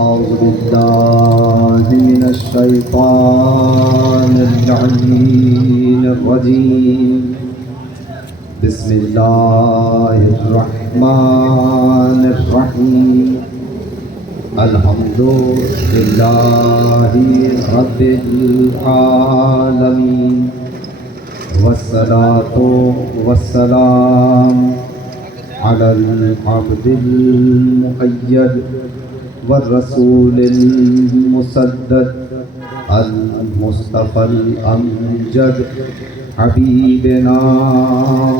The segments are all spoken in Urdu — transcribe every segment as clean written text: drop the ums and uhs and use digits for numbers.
أعوذ بالله من الشيطان اللعين الرجيم بسم الله الرحمن الرحيم الحمد لله رب العالمين والصلاة والسلام على العبد المؤيد والرسول المسدد المصطفى الأمجد حبيبنا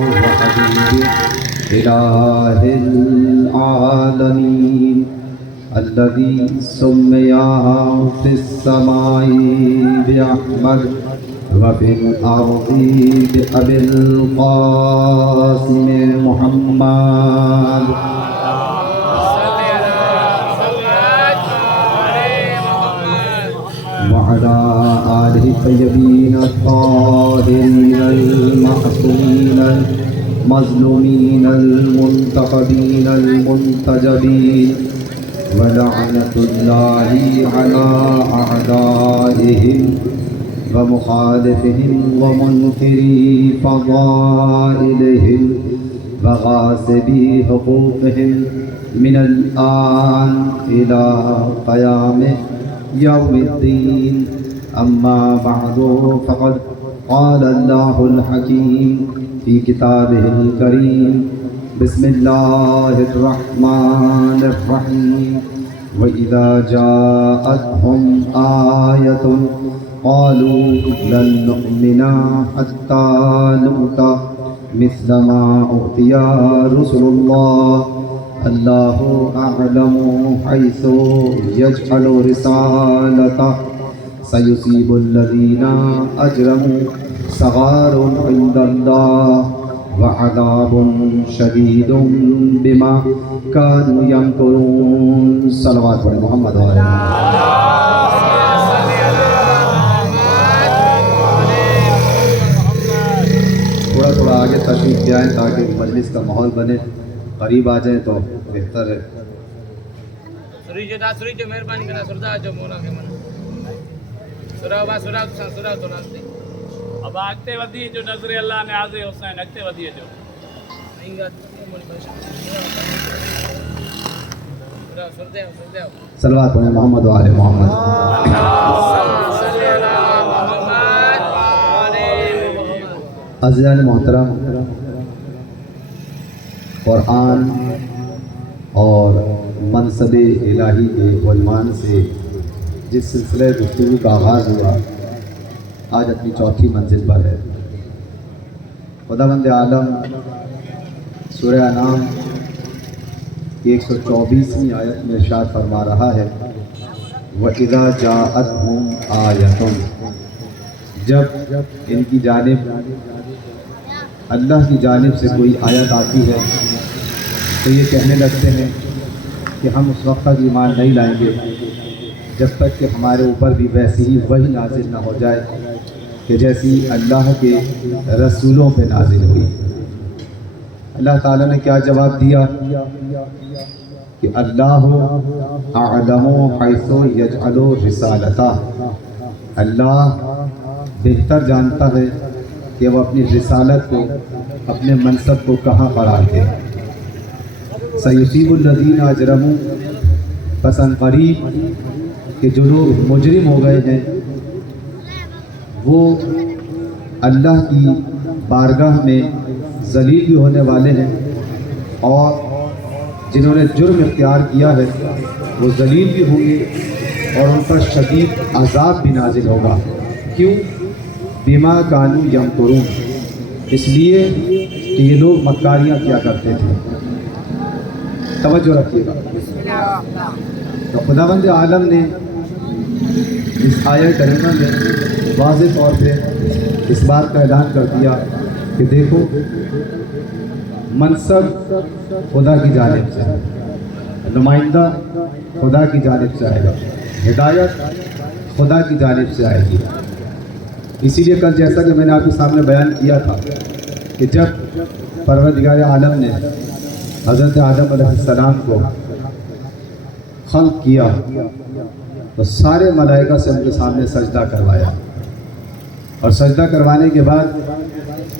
وحبيب إله العالمين الذي سمي في السماء بأحمد وفي الأرض بأبي القاسم محمد وعلى آله الطيبين الطاهرين المعصومين المظلومين المنتخبين المنتجبين ولعنة الله على أعدائهم ومخالفهم ومنكري فضائلهم وغاصبي حقوقهم من الآن إلى قيام يوم الدين أما بعد فقد قال الله الحكيم في كتابه الكريم بسم الله الرحمن الرحيم وإذا جاءتهم آية قالوا لن نؤمن حتى نؤتى مثل ما أوتي رسل الله الله أعلم حيث يجعل رسالته سيصيب الذين أجرموا صغار عند الله وعذاب شديد بما كانوا يمكرون صلوات محمد وعلى تھوڑا آگے تشریف لے آئیں تاکہ مجلس کا ماحول بنے، قریب آ جائیں تو بہتر ہے۔ مہربانی کرنا سردا جو مولا کے من سرا با سرا تو ناستے اب اگتے ودی جو نظر اللہ نے حاضر حسین اگتے ودی جو صلوات پڑھیں محمد و آل محمد۔ عزیزان محترم، قرآن اور منصب الہی کے عنوان سے جس سلسلے گفتگو کا آغاز ہوا آج اپنی چوتھی منزل پر ہے۔ خداوند عالم سورہ انعام کی 124ویں آیت میں ارشاد فرما رہا ہے وَإِذَا جَاءَتْهُمْ آیَةٌ، جب ان کی جانب اللہ کی جانب سے کوئی آیت آتی ہے تو یہ کہنے لگتے ہیں کہ ہم اس وقت تک ایمان نہیں لائیں گے جب تک کہ ہمارے اوپر بھی ویسی ہی وحی نازل نہ ہو جائے کہ جیسی اللہ کے رسولوں پہ نازل ہوئی۔ اللہ تعالیٰ نے کیا جواب دیا کہ اللہ اعلم حیث یجعل رسالتہ، اللہ بہتر جانتا ہے کہ وہ اپنی رسالت کو، اپنے منصب کو کہاں قرار دے۔ سیصیب الذین اجرموا، پس ان قریب کہ جو لوگ مجرم ہو گئے ہیں وہ اللہ کی بارگاہ میں ذلیل بھی ہونے والے ہیں، اور جنہوں نے جرم اختیار کیا ہے وہ ذلیل بھی ہوں گے اور ان پر شدید عذاب بھی نازل ہوگا۔ کیوں؟ بما کانوا یمکرون، اس لیے کہ یہ لوگ مکاریاں کیا کرتے تھے۔ توجہ رکھیے گا۔ تو خداوند عالم نے اس آیت کریمہ میں واضح طور پہ اس بات کا اعلان کر دیا کہ دیکھو منصب خدا کی جانب سے ہے، نمائندہ خدا کی جانب سے آئے گا، ہدایت خدا کی جانب سے آئے گی، اسی لیے کل جیسا کہ میں نے آپ کے سامنے بیان کیا تھا کہ جب پروردگار عالم نے حضرت آدم علیہ السلام کو خلق کیا تو سارے ملائکہ سے ان کے سامنے سجدہ کروایا، اور سجدہ کروانے کے بعد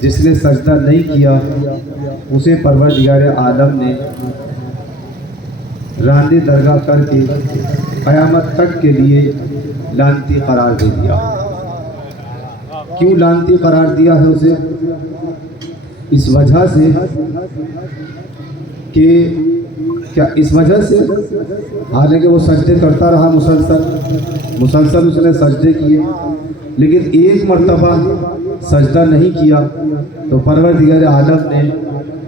جس نے سجدہ نہیں کیا اسے پروردگار عالم نے راندے درگاہ کر کے قیامت تک کے لیے لعنتی قرار دے دیا۔ کیوں لعنتی قرار دیا ہے اسے؟ اس وجہ سے کہ کیا اس وجہ سے حالانکہ وہ سجدے کرتا رہا مسلسل اس نے سجدے کیے، لیکن ایک مرتبہ سجدہ نہیں کیا تو پروردگار عالم نے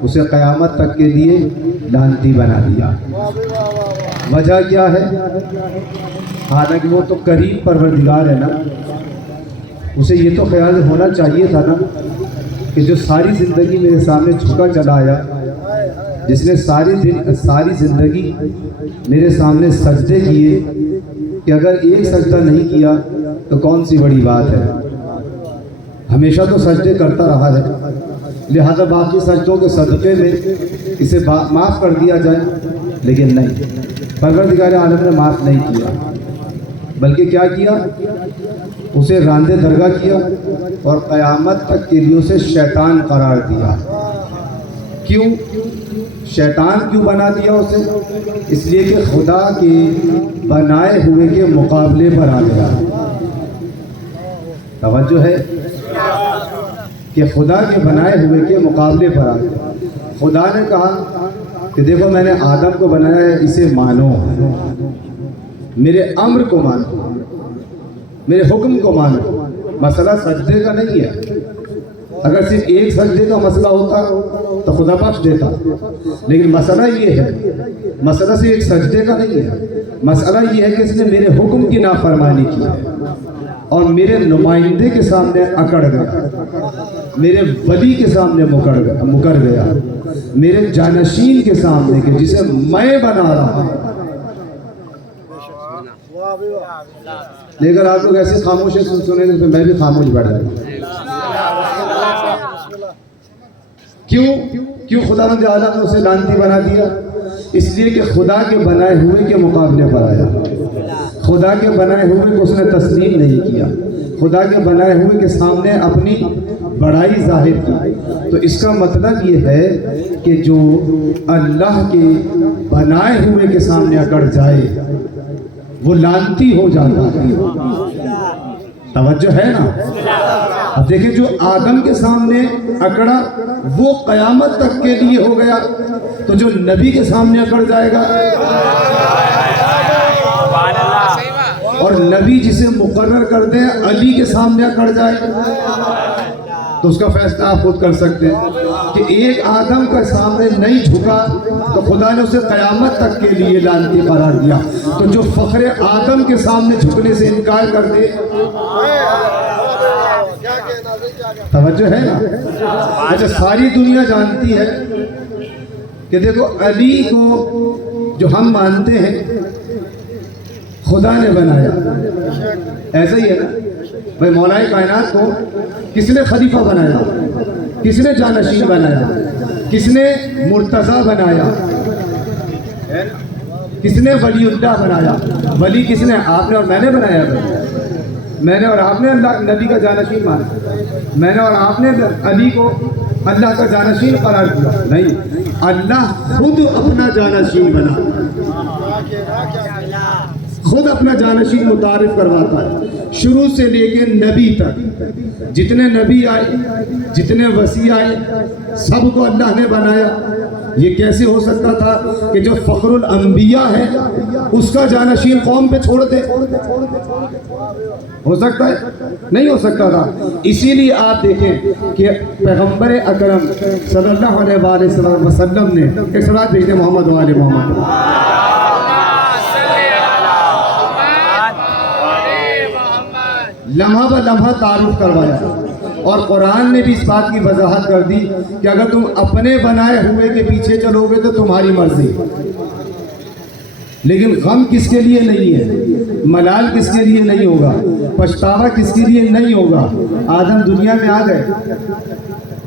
اسے قیامت تک کے لیے لعنتی بنا دیا۔ وجہ کیا ہے؟ حالانکہ وہ تو کریم پروردگار ہے نا، اسے یہ تو خیال ہونا چاہیے تھا نا کہ جو ساری زندگی میرے سامنے جھکا چلا آیا، جس نے ساری زندگی میرے سامنے سجدے کیے، کہ اگر ایک سجدہ نہیں کیا تو کون سی بڑی بات ہے، ہمیشہ تو سجدے کرتا رہا ہے، لہذا باقی سجدوں کے صدقے میں اسے معاف کر دیا جائے، لیکن نہیں، پروردگار عالم نے معاف نہیں کیا، بلکہ کیا کیا؟ اسے راندے درگاہ کیا اور قیامت تک کے لیے اسے شیطان قرار دیا۔ کیوں شیطان کیوں بنا دیا اسے؟ اس لیے کہ خدا کے بنائے ہوئے کے مقابلے پر آ گیا۔ توجہ ہے کہ خدا کے بنائے ہوئے کے مقابلے پر آ گیا۔ خدا نے کہا کہ دیکھو میں نے آدم کو بنایا ہے، اسے مانو، میرے امر کو مانو، میرے حکم کو مانو۔ مسئلہ سجدے کا نہیں ہے، اگر صرف ایک سجدے کا مسئلہ ہوتا تو خدا بخش دیتا، لیکن مسئلہ یہ ہے، مسئلہ صرف ایک سجدے کا نہیں ہے، مسئلہ یہ ہے کہ اس نے میرے حکم کی نافرمانی کی ہے اور میرے نمائندے کے سامنے اکڑ گیا، میرے ولی کے سامنے مکر گیا، میرے جانشین کے سامنے کہ جسے میں بنا رہا ہوں۔ لیکن آپ لوگ ایسے خاموش سنیں گے تو میں بھی خاموش بیٹھ جاؤں۔ کیوں خدا رب عالم نے اسے لعنتی بنا دیا؟ اس لیے کہ خدا کے بنائے ہوئے کے مقابلے پر آیا، خدا کے بنائے ہوئے کو اس نے تسلیم نہیں کیا، خدا کے بنائے ہوئے کے سامنے اپنی بڑائی ظاہر کی۔ تو اس کا مطلب یہ ہے کہ جو اللہ کے بنائے ہوئے کے سامنے اکڑ جائے وہ لعنتی ہو جاتا ہے۔ توجہ ہے نا؟ اب دیکھیں جو آدم کے سامنے اکڑا وہ قیامت تک کے لیے ہو گیا، تو جو نبی کے سامنے اکڑ جائے گا اور نبی جسے مقرر کر دیں علی کے سامنے اکڑ جائے تو اس کا فیصلہ آپ خود کر سکتے ہیں کہ ایک آدم کے سامنے نہیں جھکا تو خدا نے اسے قیامت تک کے لیے لعنتی قرار دیا۔ تو جو فخر آدم کے سامنے جھکنے سے انکار کر دے، توجہ ہے نا؟ اچھا ساری دنیا جانتی ہے کہ دیکھو علی کو جو ہم مانتے ہیں خدا نے بنایا، ایسا ہی ہے نا بھائی؟ مولا کائنات کو کس نے خلیفہ بنایا؟ کس نے جانشین بنایا؟ کس نے مرتضی بنایا؟ کس نے ولی اللہ بنایا؟ ولی کس نے؟ آپ نے اور میں نے بنایا۔ میں نے اور آپ نے اللہ نبی کا جانشین مانا، میں نے اور آپ نے علی کو اللہ کا جانشین قرار دیا؟ نہیں، اللہ خود اپنا جانشین بنا، خود اپنا جانشین متعارف کرواتا ہے۔ شروع سے لے کے نبی تک جتنے نبی آئے، جتنے وصی آئے، سب کو اللہ نے بنایا۔ یہ کیسے ہو سکتا تھا کہ جو فخر الانبیاء ہے اس کا جانشین قوم پہ چھوڑ دے؟ ہو سکتا ہے؟ نہیں ہو سکتا تھا۔ اسی لیے آپ دیکھیں کہ پیغمبر اکرم صلی اللہ علیہ وآلہ وسلم نے ایک صلوات بھیجتے محمد و آل محمد، لمحہ بہ لمحہ تعارف کروایا، اور قرآن نے بھی اس بات کی وضاحت کر دی کہ اگر تم اپنے بنائے ہوئے کے پیچھے چلو گے تو تمہاری مرضی، لیکن غم کس کے لیے نہیں ہے، ملال کس کے لیے نہیں ہوگا، پچھتاوا کس کے لیے نہیں ہوگا؟ آدم دنیا میں آ گئے،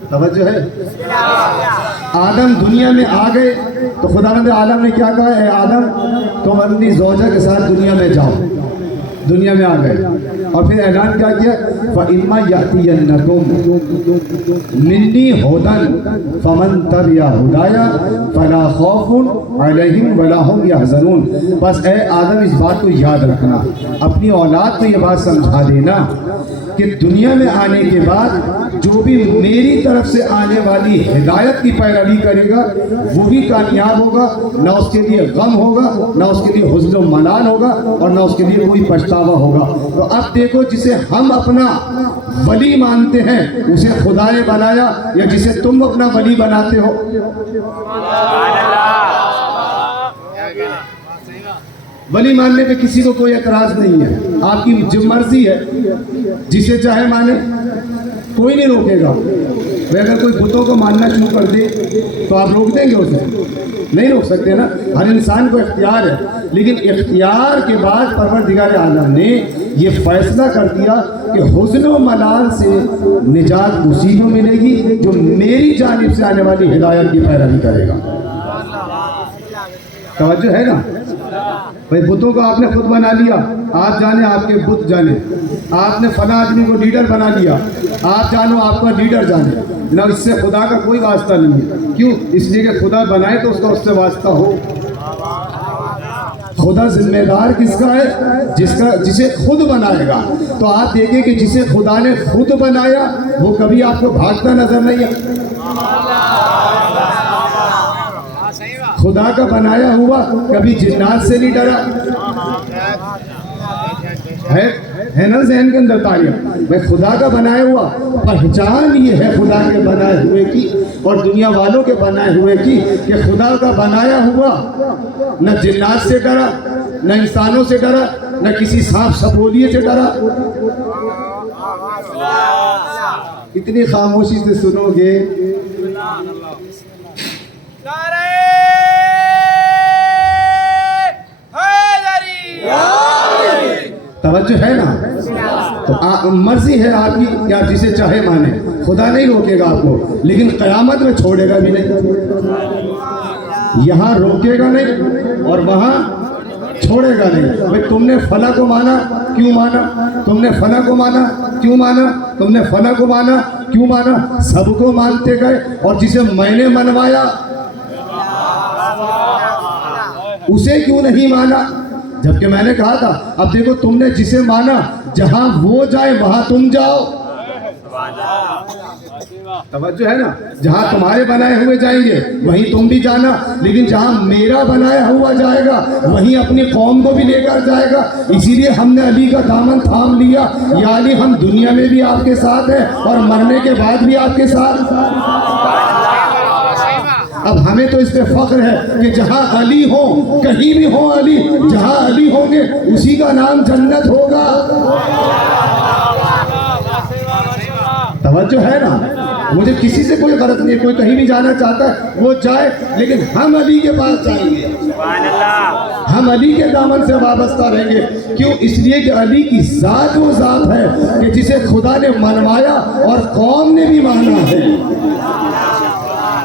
توجہ ہے، آدم دنیا میں آ گئے تو خداوند عالم نے کیا کہا؟ اے آدم تم اپنی زوجہ کے ساتھ دنیا میں جاؤ، دنیا میں آ گئے، اور پھر اعلان کیا کیا؟ فَإِمَّا يَأْتِيَنَّكُم مِّنِّي هُدًى فَمَن تَبِعَ هُدَايَ فَلَا خَوْفٌ عَلَيْهِمْ وَلَا هُمْ يَحْزَنُونَ۔ بس اے آدم اس بات کو یاد رکھنا، اپنی اولاد کو یہ بات سمجھا دینا کہ دنیا میں آنے کے بعد جو بھی میری طرف سے آنے والی ہدایت کی پیروی کرے گا وہی کامیاب ہوگا، نہ اس کے لیے غم ہوگا، نہ اس کے لیے حزن و ملال ہوگا، اور نہ اس کے لیے کوئی پچھتاوا ہوگا۔ تو اب دیکھو، جسے ہم اپنا ولی مانتے ہیں اسے خدا نے بنایا، یا جسے تم اپنا ولی بناتے ہو؟ ولی ماننے پہ کسی کو کوئی اعتراض نہیں ہے، آپ کی جو مرضی ہے، جسے چاہے مانے، کوئی نہیں روکے گا۔ اگر کوئی بتوں کو ماننا شروع کر دے تو آپ روک دیں گے اسے؟ نہیں روک سکتے نا، ہر انسان کو اختیار ہے، لیکن اختیار کے بعد پروردگار عالم نے یہ فیصلہ کر دیا کہ حزن و ملال سے نجات اسی کو ملے گی جو میری جانب سے آنے والی ہدایت کی پیروی کرے گا۔ توجہ ہے نا بھائی؟ بتوں کو آپ نے خود بنا لیا، آپ جانے آپ کے بت جانے، آپ نے فلاں آدمی کو لیڈر بنا لیا، آپ جانو آپ کا لیڈر جانے، نہ اس سے خدا کا کوئی واسطہ نہیں ہے۔ کیوں؟ اس لیے کہ خدا بنائے تو اس کا اس سے واسطہ ہو۔ خدا ذمہ دار کس کا ہے؟ جسے خود بنائے گا۔ تو آپ دیکھیں کہ جسے خدا نے خود بنایا وہ کبھی آپ کو بھاگتا نظر نہیں ہے۔ خدا کا بنایا ہوا کبھی جنات سے نہیں ڈرا، ہے نا ذہن کے اندر تعلیم؟ بھائی خدا کا بنایا ہوا، پہچان یہ ہے خدا کے بنائے ہوئے کی اور دنیا والوں کے بنائے ہوئے کی کہ خدا کا بنایا ہوا نہ جنات سے ڈرا، نہ انسانوں سے ڈرا، نہ کسی سانپ سپولیے سے ڈرا۔ اتنی خاموشی سے سنو گے، توجہ ہے نا؟ تو مرضی ہے آپ کی کہ آپ جسے چاہے مانے، خدا نہیں روکے گا آپ کو، لیکن قیامت میں چھوڑے گا بھی نہیں۔ یہاں روکے گا نہیں اور وہاں چھوڑے گا نہیں۔ بھائی تم نے فلاں کو مانا، کیوں مانا؟ تم نے فلاں کو مانا، کیوں مانا؟ تم نے فلاں کو مانا، کیوں مانا؟ سب کو مانتے گئے، اور جسے میں نے منوایا اسے کیوں نہیں مانا؟ جبکہ میں نے کہا تھا اب دیکھو تم نے جسے مانا، جہاں وہ جائے وہاں تم جاؤ۔ توجہ ہے نا؟ جہاں تمہارے بنائے ہوئے جائیں گے وہیں تم بھی جانا، لیکن جہاں میرا بنایا ہوا جائے گا وہیں اپنی قوم کو بھی لے کر جائے گا۔ اسی لیے ہم نے علی کا دامن تھام لیا، یا علی ہم دنیا میں بھی آپ کے ساتھ ہیں اور مرنے کے بعد بھی آپ کے ساتھ۔ اب ہمیں تو اس پہ فخر ہے کہ جہاں علی ہوں، کہیں بھی ہوں علی، جہاں علی ہوں گے اسی کا نام جنت ہوگا۔ توجہ ہے نا؟ مجھے کسی سے کوئی غرض نہیں، کوئی کہیں بھی جانا چاہتا ہے وہ جائے، لیکن ہم علی کے پاس جائیں گے، ہم علی کے دامن سے وابستہ رہیں گے۔ کیوں؟ اس لیے کہ علی کی ذات وہ ذات ہے کہ جسے خدا نے منوایا اور قوم نے بھی مانا ہے۔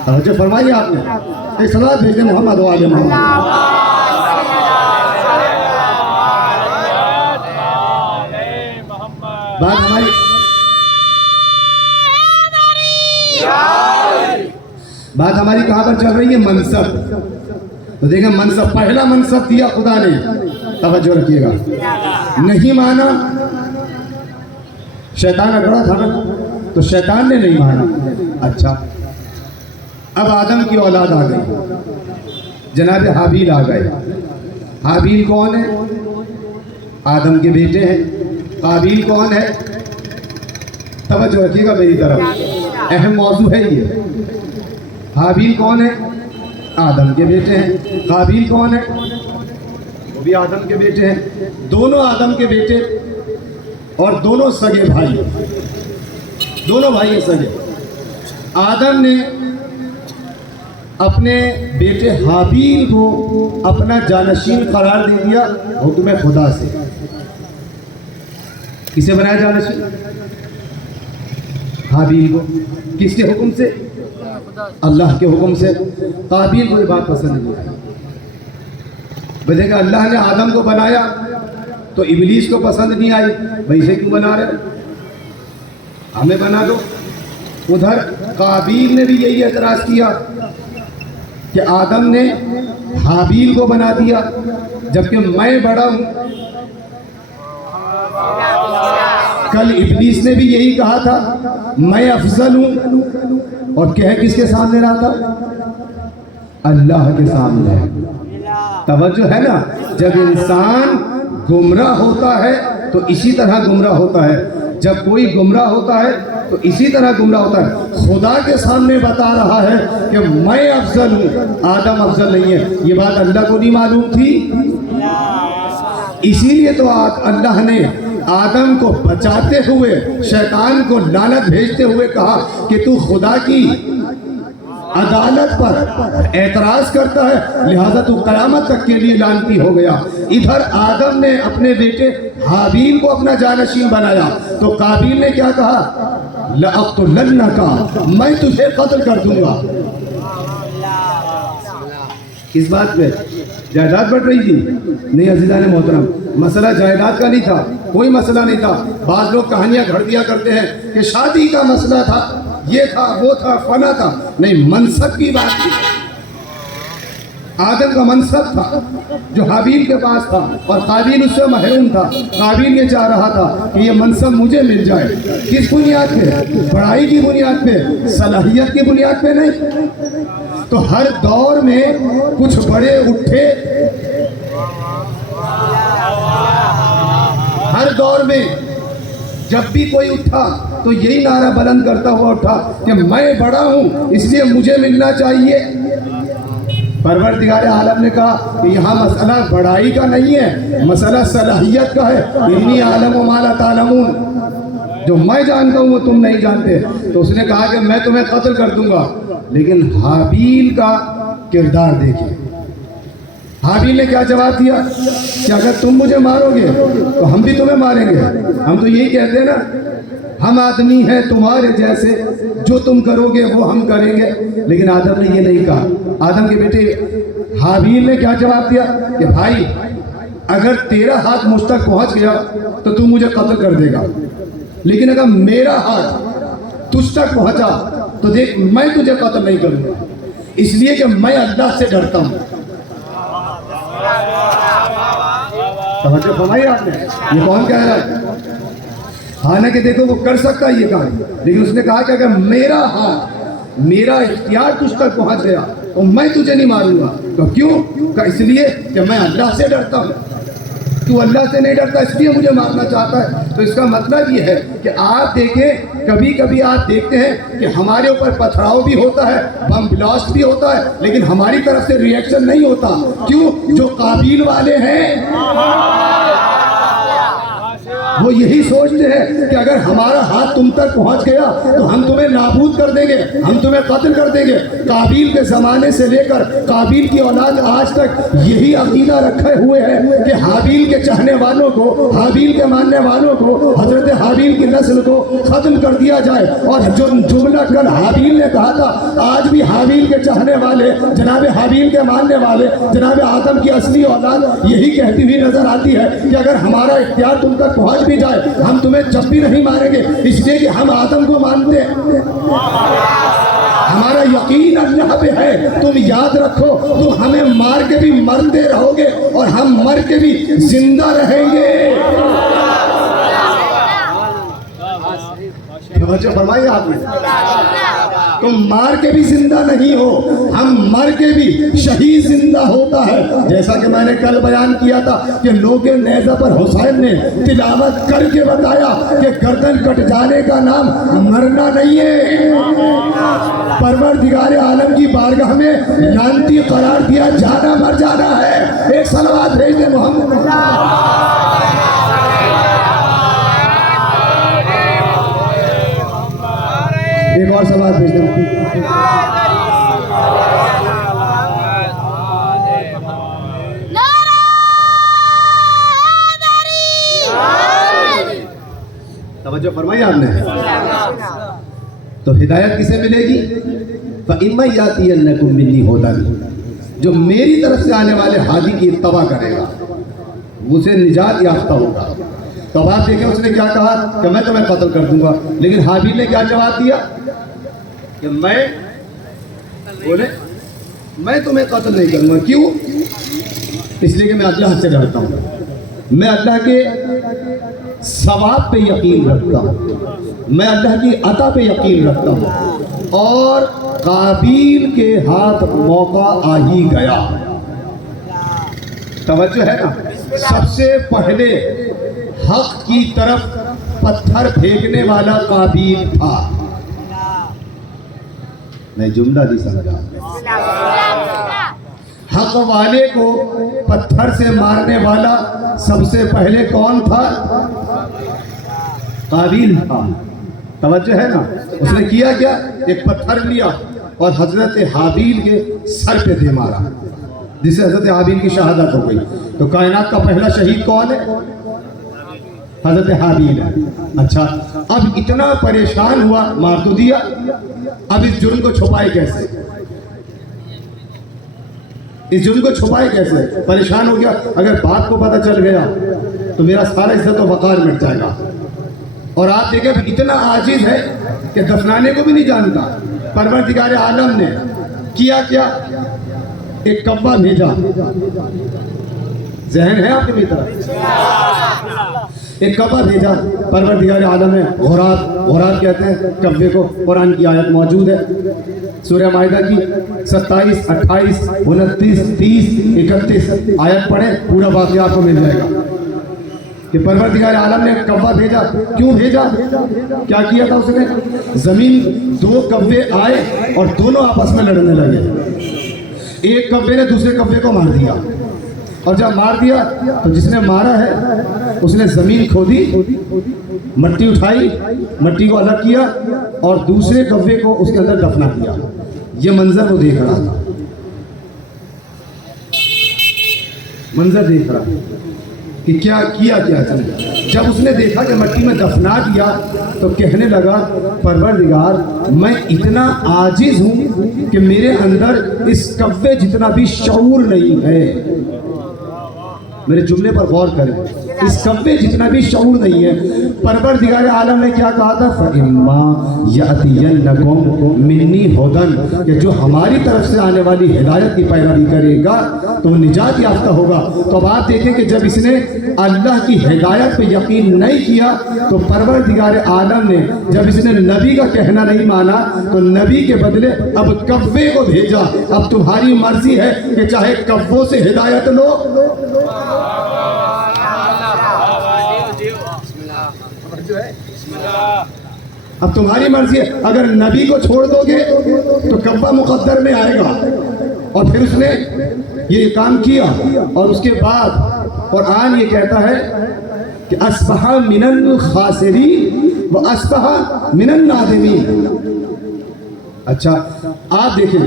توجہ فرمائیے آپ نے، ایک صلوات بھیجیں محمد و آل محمد۔ بات ہماری کہاں پر چل رہی ہے؟ منصب۔ تو دیکھیں منصب، پہلا منصب دیا خدا نے، توجہ رکھیے گا، نہیں مانا، شیطان اگڑا تھا نا، تو شیطان نے نہیں مانا۔ اچھا، اب آدم کی اولاد آ گئی، جناب حابیل آ گئے۔ حابیل کون ہے؟ آدم کے بیٹے ہیں۔ قابیل کون ہے؟ توجہ رکھیے گا میری طرف، اہم موضوع ہے یہ۔ حابیل کون ہے؟ آدم کے بیٹے ہیں۔ قابیل کون ہے؟ وہ بھی آدم کے بیٹے ہیں۔ دونوں آدم کے بیٹے اور دونوں سگے بھائی، دونوں بھائی سگے۔ آدم نے اپنے بیٹے حابیل کو اپنا جانشین قرار دے دیا حکم خدا سے. کسے بنایا جانشین؟ حابیل کو. کس کے حکم سے؟ اللہ کے حکم سے. قابیل کو یہ بات پسند نہیں آئی. وجہ کہ اللہ نے آدم کو بنایا تو ابلیس کو پسند نہیں آئی، بھائی اسے کیوں بنا رہے، ہمیں بنا دو. ادھر قابیل نے بھی یہی اعتراض کیا کہ آدم نے حابیل کو بنا دیا جبکہ میں بڑا ہوں. کل ابلیس نے بھی یہی کہا تھا میں افضل ہوں، اور کہہ کس کے سامنے رہا تھا؟ اللہ کے سامنے. توجہ ہے نا، جب انسان گمراہ ہوتا ہے تو اسی طرح گمراہ ہوتا ہے، جب کوئی گمراہ ہوتا ہے تو اسی طرح گمراہ ہوتا ہے. خدا کے سامنے بتا رہا ہے کہ میں افضل ہوں، آدم افضل نہیں ہے. یہ بات اللہ کو نہیں معلوم تھی، اسی لیے تو اللہ نے آدم کو بچاتے ہوئے شیطان کو لعنت بھیجتے ہوئے کہا کہ تو خدا کی عدالت پر اعتراض کرتا ہے، لہذا تو قیامت تک کے لیے لعنتی ہو گیا. ادھر آدم نے اپنے بیٹے حابیل کو اپنا جانشین بنایا تو قابیل نے کیا کہا؟ لَأَقْتُلَنَّكَ، میں تجھے قتل کر دوں گا. اس بات پہ جائیداد بڑھ رہی تھی نہیں عزیزان محترم، مسئلہ جائیداد کا نہیں تھا، کوئی مسئلہ نہیں تھا. بعض لوگ کہانیاں گھڑ دیا کرتے ہیں کہ شادی کا مسئلہ تھا، یہ تھا وہ تھا فنا تھا. نہیں، منصب کی بات تھی. آدم کا منصب تھا جو حابیل کے پاس تھا اور قابیل اس سے محروم تھا. قابیل یہ چاہ رہا تھا کہ یہ منصب مجھے مل جائے. کس بنیاد پہ؟ بڑائی کی بنیاد پہ، صلاحیت کی بنیاد پہ نہیں. تو ہر دور میں کچھ بڑے اٹھے، ہر دور میں جب بھی کوئی اٹھا تو یہی نعرہ بلند کرتا ہوا اٹھا کہ میں بڑا ہوں اس لیے مجھے ملنا چاہیے. پروردگار عالم نے کہا کہ یہاں مسئلہ بڑائی کا نہیں ہے، مسئلہ صلاحیت کا ہے. انی عالم و ما لا تعلمون، جو میں جانتا ہوں وہ تم نہیں جانتے. تو اس نے کہا کہ میں تمہیں قتل کر دوں گا. لیکن حابیل کا کردار دیکھیں، حابیل نے کیا جواب دیا کہ اگر تم مجھے مارو گے تو ہم بھی تمہیں ماریں گے. ہم تو یہی کہتے ہیں نا، ہم آدمی ہیں تمہارے جیسے، جو تم کرو گے وہ ہم کریں گے. لیکن آدم نے یہ نہیں کہا. آدم کے بیٹے حابیل نے کیا جواب دیا کہ بھائی اگر تیرا ہاتھ مجھ تک پہنچ گیا تو تم مجھے قتل کر دے گا، لیکن اگر میرا ہاتھ تجھ تک پہنچا تو دیکھ میں تجھے قتل نہیں کروں گا، اس لیے کہ میں اللہ سے ڈرتا ہوں. توجہ فرمائی آپ نے، یہ کون کہہ رہا ہے؟ حالانکہ دیکھو وہ کر سکتا ہے یہ کام، لیکن اس نے کہا کہ اگر میرا ہاتھ، میرا اختیار تجھ تک پہنچ گیا تو میں تجھے نہیں ماروں گا. تو کیوں؟ کہ اس لیے کہ میں اللہ سے ڈرتا ہوں. تو اللہ سے نہیں ڈرتا اس لیے مجھے مارنا چاہتا ہے. تو اس کا مطلب یہ ہے کہ آپ دیکھیں، کبھی کبھی آپ دیکھتے ہیں کہ ہمارے اوپر پتھراؤ بھی ہوتا ہے، بم بلاسٹ بھی ہوتا ہے، لیکن ہماری طرف سے ریئیکشن نہیں ہوتا. کیوں؟ جو قابیل والے ہیں وہ یہی سوچتے ہیں کہ اگر ہمارا ہاتھ تم تک پہنچ گیا تو ہم تمہیں نابود کر دیں گے، ہم تمہیں قتل کر دیں گے. قابیل کے زمانے سے لے کر قابیل کی اولاد آج تک یہی عقیدہ رکھے ہوئے ہیں کہ حابیل کے چاہنے والوں کو، حابیل کے ماننے والوں کو، حضرت حابیل کی نسل کو ختم کر دیا جائے. اور جو جملہ کل حابیل نے کہا تھا، آج بھی حابیل کے چاہنے والے، جناب حابیل کے ماننے والے، جناب آدم کی اصلی اولاد یہی کہتی ہوئی نظر آتی ہے کہ اگر ہمارا اختیار تم تک پہنچ بھی جائے ہم تمہیں جب بھی نہیں ماریں گے، اس لیے کہ ہم آدم کو مانتے ہیں. ہمارا یقین اللہ پہ ہے. تم یاد رکھو، تم ہمیں مار کے بھی مرتے رہو گے اور ہم مر کے بھی زندہ رہیں گے. توجہ فرمائی آپ نے، تم مار کے بھی زندہ نہیں ہو، ہم مر کے بھی شہید زندہ ہوتا ہے. جیسا کہ میں نے کل بیان کیا تھا کہ لوگ نیزہ پر حسین نے تلاوت کر کے بتایا کہ گردن کٹ جانے کا نام مرنا نہیں ہے. پروردگار عالم کی بارگاہ میں لعنتی قرار دیا جانا مر جانا ہے. ایک صلوات بھیج دیں محمد. ایک اور صلوات بھیج دیں. تو ہدایت کسے ملے گی؟ فَإِمَّا يَأْتِيَنَّكُم مِّنِّي هُدًى، جو میری طرف سے آنے والے ہادی کی اتباع کرے گا اسے نجات یافتہ ہوگا۔ تو اب آپ دیکھیں اس نے کیا کہا کہ میں تمہیں قتل کر دوں گا، لیکن حابیل نے کیا جواب دیا کہ میں تمہیں قتل نہیں کروں گا۔ کیوں؟ اس لیے کہ میں اللہ سے ڈرتا ہوں، میں اللہ کے ثواب پہ یقین رکھتا ہوں، میں اللہ کی عطا پہ یقین رکھتا ہوں، اور قابیل کے ہاتھ موقع آ ہی گیا۔ توجہ ہے نا، سب سے پہلے حق کی طرف پتھر پھینکنے والا قابیل تھا۔ میں جملہ نہیں سمجھا۔ حق والے کو پتھر سے مارنے والا سب سے پہلے کون تھا؟ قابیل تھا۔ توجہ ہے نا، اس نے کیا کیا؟ ایک پتھر لیا اور حضرت حابیل کے سر پہ دے مارا، جس سے حضرت حابیل کی شہادت ہو گئی۔ تو کائنات کا پہلا شہید کون ہے؟ حضرت حابیل ہے۔ اچھا، اب اتنا پریشان ہوا، مار تو دیا، اب اس جرم کو چھپائے کیسے؟ اس جرم کو چھپائے کیسے؟ پریشان ہو گیا، اگر باپ کو پتہ چل گیا تو میرا سارا عزت و وقار مٹ جائے گا۔ اور آپ دیکھیں اتنا عاجز ہے کہ دفنانے کو بھی نہیں جانتا۔ پروردگار عالم نے کیا کیا؟ ایک کبا بھیجا، ذہن ہے آپ کے طرف؟ ایک کبا بھیجا پروردگار عالم نے، غراب کہتے ہیں کبے کو، قرآن کی آیت موجود ہے سورہ مائدہ کی 27، 28، 29، 30، 31 آیت پڑھیں، پورا واقعہ آپ کو مل جائے گا کہ پروردگار عالم نے کبا بھیجا۔ کیوں بھیجا؟ کیا کیا تھا اس نے؟ زمین، دو کبے آئے اور دونوں آپس میں لڑنے لگے۔ ایک کبے نے دوسرے کبے کو مار دیا، اور جب مار دیا تو جس نے مارا ہے اس نے زمین کھودی، مٹی اٹھائی، مٹی کو الگ کیا اور دوسرے کبے کو اس کے اندر دفنا کیا۔ یہ منظر وہ دیکھ رہا تھا، منظر دیکھ رہا کہ کیا کیا جب اس نے دیکھا کہ مٹی میں دفنا دیا تو کہنے لگا پروردگار میں اتنا عاجز ہوں کہ میرے اندر اس کبے جتنا بھی شعور نہیں ہے۔ میرے جملے پر غور کریں، اس کبے جتنا بھی شعور نہیں ہے۔ پروردگار عالم نے کیا کہا تھا؟ فَإِمَّا يَأْتِيَنَّكُم مِّنِّي هُدًى، کہ جو ہماری طرف سے آنے والی ہدایت کی پیروی کرے گا تو وہ نجات یافتہ ہوگا۔ تو اب آپ دیکھیں کہ جب اس نے اللہ کی ہدایت پہ یقین نہیں کیا تو پروردگار عالم نے جب اس نے نبی کا کہنا نہیں مانا تو نبی کے بدلے اب کبے کو بھیجا۔ اب تمہاری مرضی ہے کہ چاہے کبوں سے ہدایت لو، اب تمہاری مرضی ہے۔ اگر نبی کو چھوڑ دو گے تو کبا مقدر میں آئے گا، اور پھر اس نے یہ کام کیا، اور اس کے بعد قرآن یہ کہتا ہے کہ اصبح من الخاسرین و اصبح من النادمین۔ اچھا آپ دیکھیں،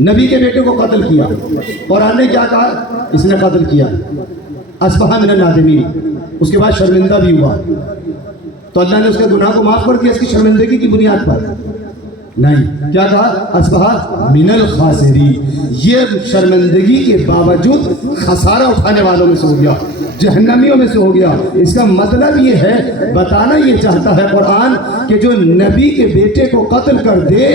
نبی کے بیٹے کو قتل کیا، قرآن نے کیا کہا؟ اس نے قتل کیا، اصبح من النادمین، اس کے بعد شرمندہ بھی ہوا، تو اللہ نے اس کے گناہ کو معاف کر دیا اس کی شرمندگی کی بنیاد پر؟ نہیں، کیا کہا؟ اصبح من الخاسرین، یہ شرمندگی کے باوجود خسارہ اٹھانے والوں میں سے ہو گیا، جہنمیوں میں سے ہو گیا۔ اس کا مطلب یہ ہے، بتانا یہ چاہتا ہے قرآن کہ جو نبی کے بیٹے کو قتل کر دے،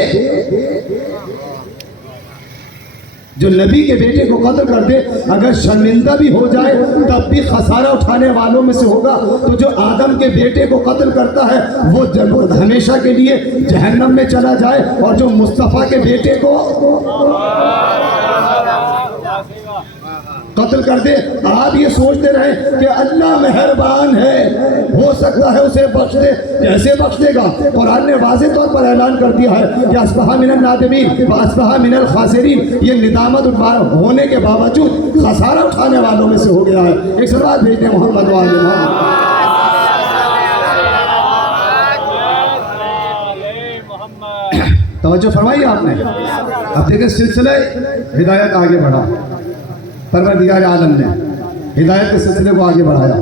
جو نبی کے بیٹے کو قتل کر دے، اگر شرمندہ بھی ہو جائے تب بھی خسارہ اٹھانے والوں میں سے ہوگا۔ تو جو آدم کے بیٹے کو قتل کرتا ہے وہ ہمیشہ کے لیے جہنم میں چلا جائے، اور جو مصطفیٰ کے بیٹے کو قتل کر دے، آپ یہ سوچتے رہیں کہ اللہ مہربان ہے، ہو سکتا ہے اسے بخش دے۔ کیسے بخش دے گا؟ قرآن نے واضح طور پر اعلان کر دیا ہے کہ اصبح من النادمین و اصبح من الخاسرین، یہ ندامت ہونے کے باوجود خسارہ اٹھانے والوں میں سے ہو گیا ہے۔ ایک سلوات بھیجتے ہیں محمد و آل محمد۔ توجہ فرمائی آپ نے۔ اب دیکھیں سلسلہ ہدایت آگے بڑھا، پروردگار عالم نے ہدایت کے سلسلے کو آگے بڑھایا۔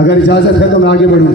اگر اجازت ہے تو میں آگے بڑھوں۔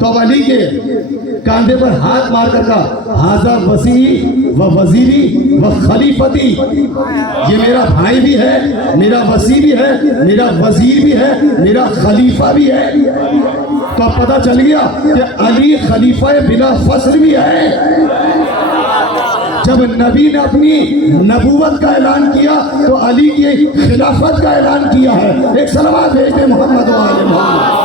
تو اب علی کے کاندھے پر ہاتھ مار کر کہا ہاذا وصی و وزیری و خلیفتی، یہ میرا بھائی بھی ہے، میرا وصی بھی ہے، میرا وزیر بھی ہے، میرا خلیفہ بھی ہے۔ تو اب پتہ چل گیا کہ علی خلیفہ بلا فصل بھی ہے۔ جب نبی نے اپنی نبوت کا اعلان کیا تو علی کی خلافت کا اعلان کیا ہے۔ ایک صلوات بھیجتے محمد و آل محمد۔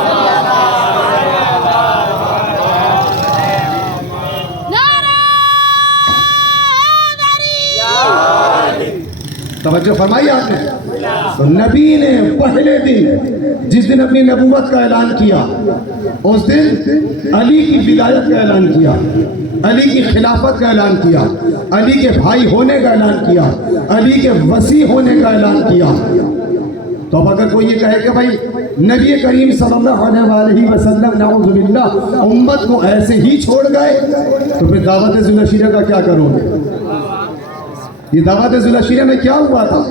توجہ فرمائی آپ نے؟ تو نبی نے پہلے دن جس دن اپنی نبوت کا اعلان کیا اس دن علی کی ولایت کا اعلان کیا، علی کی خلافت کا اعلان کیا، علی کے بھائی ہونے کا اعلان کیا، علی کے وصی ہونے کا اعلان کیا۔ تو اب اگر کوئی یہ کہے کہ بھائی نبی کریم صلی اللہ علیہ وسلم نعوذ باللہ امت کو ایسے ہی چھوڑ گئے تو پھر دعوت ذی العشیرہ کا کیا کرو گے؟ یہ دعوت ذی العشیرہ میں کیا ہوا تھا؟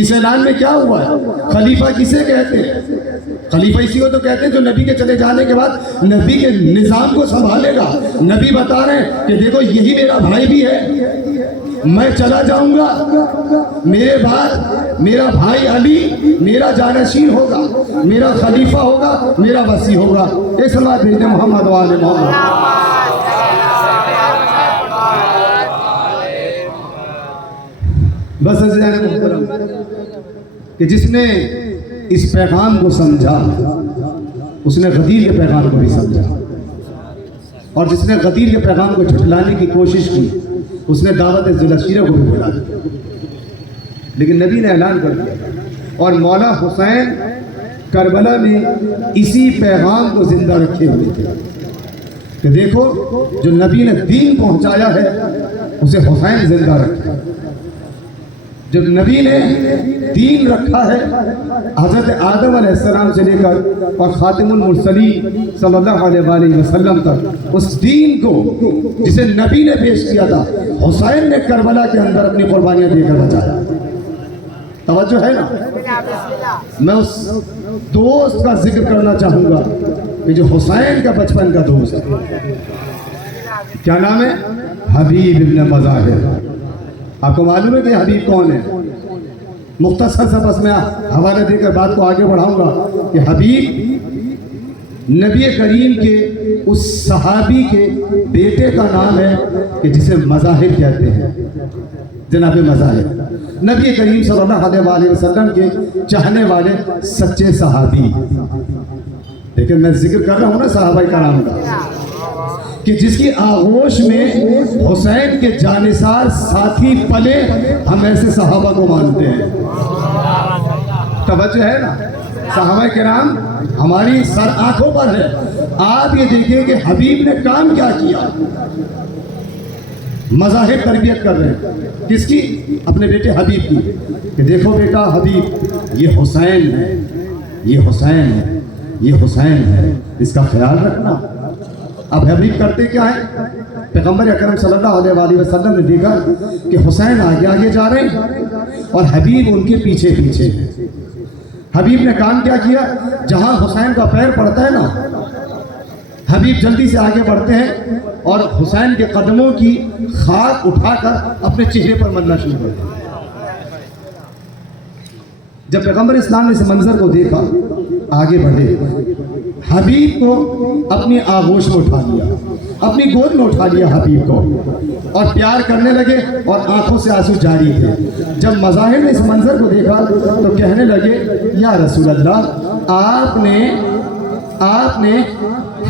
اس اعلان میں کیا ہوا ہے؟ خلیفہ کسے کہتے ہیں؟ خلیفہ اسی کو تو کہتے ہیں جو نبی کے چلے جانے کے بعد نبی کے نظام کو سنبھالے گا۔ نبی بتا رہے ہیں کہ دیکھو یہی میرا بھائی بھی ہے، میں چلا جاؤں گا، میرے بعد میرا بھائی علی میرا جانشین ہوگا، میرا خلیفہ ہوگا، میرا وصی ہوگا۔ اس صلوات بھیجتے محمد و آل محمد۔ بس عزیزان محترم کہ جس نے اس پیغام کو سمجھا اس نے غدیر کے پیغام کو بھی سمجھا، اور جس نے غدیر کے پیغام کو جھٹلانے کی کوشش کی اس نے دعوت ذی العشیرہ کو بھی بھلا دیا۔ لیکن نبی نے اعلان کر دیا، اور مولا حسین کربلا میں اسی پیغام کو زندہ رکھے ہوئے تھے کہ دیکھو جو نبی نے دین پہنچایا ہے اسے حسین زندہ رکھا۔ جب نبی نے دین رکھا ہے حضرت آدم علیہ السلام سے لے کر اور خاتم المرسلین صلی اللہ علیہ وسلم تک اس دین کو جسے نبی نے پیش کیا تھا حسین نے کربلا کے اندر اپنی قربانیاں دے کر بچایا۔ توجہ ہے نا؟ میں اس دوست کا ذکر کرنا چاہوں گا کہ جو حسین کا بچپن کا دوست ہے، کیا نام ہے؟ حبیب ابن مظاہر۔ آپ کو معلوم ہے کہ حبیب کون ہے؟ مختصر سا بس میں حوالے دے کر بات کو آگے بڑھاؤں گا کہ حبیب نبی کریم کے اس صحابی کے بیٹے کا نام ہے کہ جسے مظاہر کہتے ہیں، جناب مظاہر، نبی کریم صلی اللہ علیہ وسلم کے چاہنے والے سچے صحابی۔ لیکن میں ذکر کر رہا ہوں نا صحابہ کرام کا، کہ جس کی آغوش میں حسین کے جانثار ساتھی پلے، ہم ایسے صحابہ کو مانتے ہیں۔ توجہ ہے نا؟ صحابہ کرام ہماری سر آنکھوں پر ہے۔ آپ یہ دیکھیں کہ حبیب نے کام کیا کیا، مظاہر تربیت کر رہے ہیں کس کی؟ اپنے بیٹے حبیب کی، کہ دیکھو بیٹا حبیب یہ حسین ہے، یہ حسین ہے، یہ حسین ہے، اس کا خیال رکھنا۔ اب حبیب کرتے کیا ہے؟ پیغمبر اکرم صلی اللہ علیہ وسلم نے دیکھا کہ حسین آگے آگے جا رہے ہیں اور حبیب ان کے پیچھے پیچھے۔ حبیب نے کام کیا کیا؟ جہاں حسین کا پیر پڑتا ہے نا، حبیب جلدی سے آگے بڑھتے ہیں اور حسین کے قدموں کی خاک اٹھا کر اپنے چہرے پر ملنا شروع کرتے ہیں۔ جب پیغمبر اسلام نے اس منظر کو دیکھا آگے بڑھے، حبیب کو اپنی آغوش میں اٹھا لیا، اپنی گود میں اٹھا لیا حبیب کو، اور پیار کرنے لگے اور آنکھوں سے آنسو جاری تھے۔ جب مظاہر نے اس منظر کو دیکھا تو کہنے لگے یا رسول اللہ، آپ نے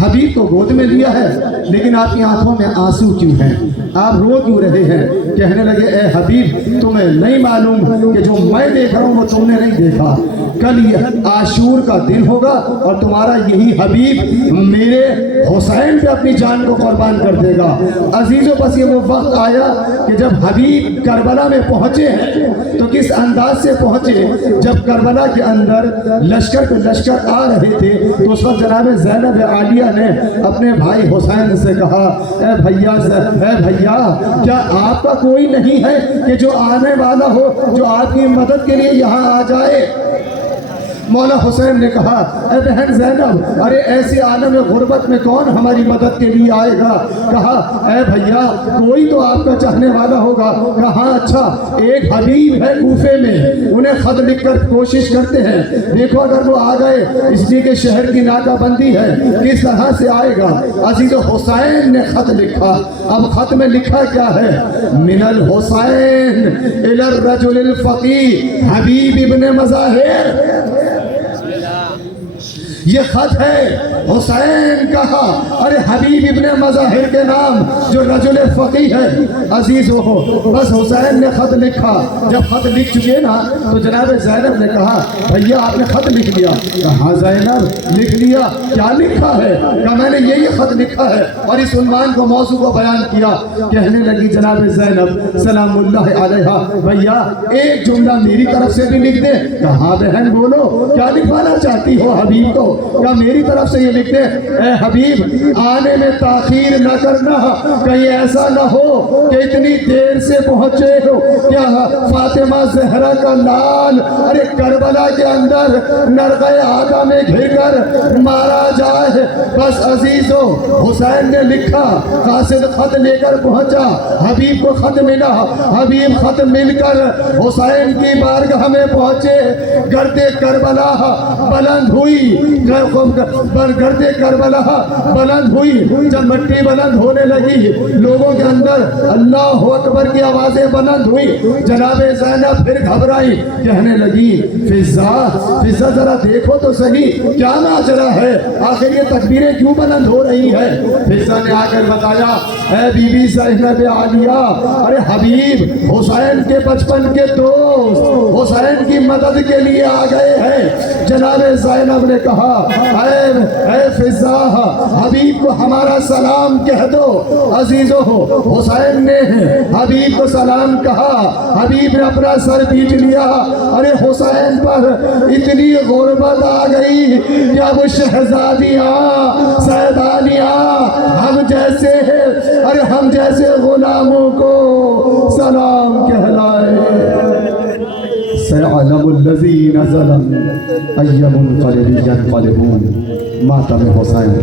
حبیب کو گود میں لیا ہے لیکن آپ کی آنکھوں میں آنسو کیوں ہیں؟ آپ رو کیوں رہے ہیں؟ کہنے لگے اے حبیب تمہیں نہیں معلوم کہ جو میں دیکھ رہا ہوں وہ تم نے نہیں دیکھا۔ کل یہ عاشور کا دن ہوگا اور تمہارا یہی حبیب میرے حسین پہ اپنی جان کو قربان کر دے گا۔ عزیزوں بس یہ وہ وقت آیا کہ جب حبیب کربلا میں پہنچے ہیں تو کس انداز سے پہنچے؟ جب کربلا کے اندر لشکر پہ لشکر آ رہے تھے تو اس وقت جناب زینب عالیہ نے اپنے بھائی حسین سے کہا اے بھیا کیا آپ کا کوئی نہیں ہے کہ جو آنے والا ہو، جو آپ کی مدد کے لیے یہاں آ جائے؟ مولا حسین نے کہا اے بہن زینب ارے ایسی عالم غربت میں کون ہماری مدد کے لیے آئے گا؟ کہا اے بھیا کوئی تو آپ کا چاہنے والا ہوگا۔ کہا اچھا ایک حبیب ہے کوفے میں، انہیں خط لکھ کر کوشش کرتے ہیں، دیکھو اگر وہ آ گئے، اس لیے کہ شہر کی ناکہ بندی ہے، کس طرح سے آئے گا۔ عزیز حسین نے خط لکھا۔ اب خط میں لکھا کیا ہے؟ من الحسین الی الرجل الفقی حبیب ابن مظاہر، یہ خط ہے حسین کہا ارے حبیب ابن مظاہر کے نام جو رجل فقی ہے۔ عزیز ہو بس حسین نے خط لکھا، جب خط لکھ چکے نا تو جناب زینب نے کہا بھیا آپ نے خط لکھ لیا؟ کہا زینب لکھ لیا۔ کیا لکھا ہے؟ کہ میں نے یہی خط لکھا ہے، اور اس عنوان کو موضوع کو بیان کیا۔ کہنے لگی جناب زینب سلام اللہ علیہا بھیا ایک جملہ میری طرف سے بھی لکھ دے۔ کہا بہن بولو کیا لکھوانا چاہتی ہو حبیب کو؟ کیا میری طرف سے یہ لکھ دے اے حبیب آنے میں تاخیر نہ کرنا، کہیں ایسا نہ ہو کہ اتنی دیر سے پہنچے ہو کیا فاطمہ زہرا کا لال ارے کربلا کے اندر نرغہ آدھا میں گھر کر مارا جائے۔ بس عزیزو حسین نے لکھا، قاصد خط لے کر پہنچا، حبیب کو خط ملا، حبیب خط مل کر حسین کی بارگاہ میں پہنچے۔ گرد کربلا بلند ہوئی، گرد کربلا بلند ہوئی، جب مٹی بلند ہونے لگی لوگوں کے اندر اللہ اکبر کی آوازیں بلند ہوئی۔ جناب زینب پھر گھبرائی، کہنے لگی فضا ذرا دیکھو تو صحیح کیا ماجرا ہے، آخر یہ تکبیریں کیوں بلند ہو رہی ہیں؟ فضا نے آ کر بتایا اے بی بی زینب عالیہ ارے حبیب حسین کے بچپن کے دوست حسین کی مدد کے لیے آ گئے ہیں۔ جناب زینب نے کہا اے فضا حبیب کو ہمارا سلام کہہ دو۔ عزیزو حسین نے حبیب کو سلام کہا، حبیب نے اپنا سر پیٹ لیا۔ ارے حسین پر اتنی غربت آ گئی کہ اب شہزادیاں سیدانیاں ہم جیسے غلاموں کو سلام کہلائے۔ سيعلم الذين ظلموا أي منقلب ينقلبون۔ ماتم حسین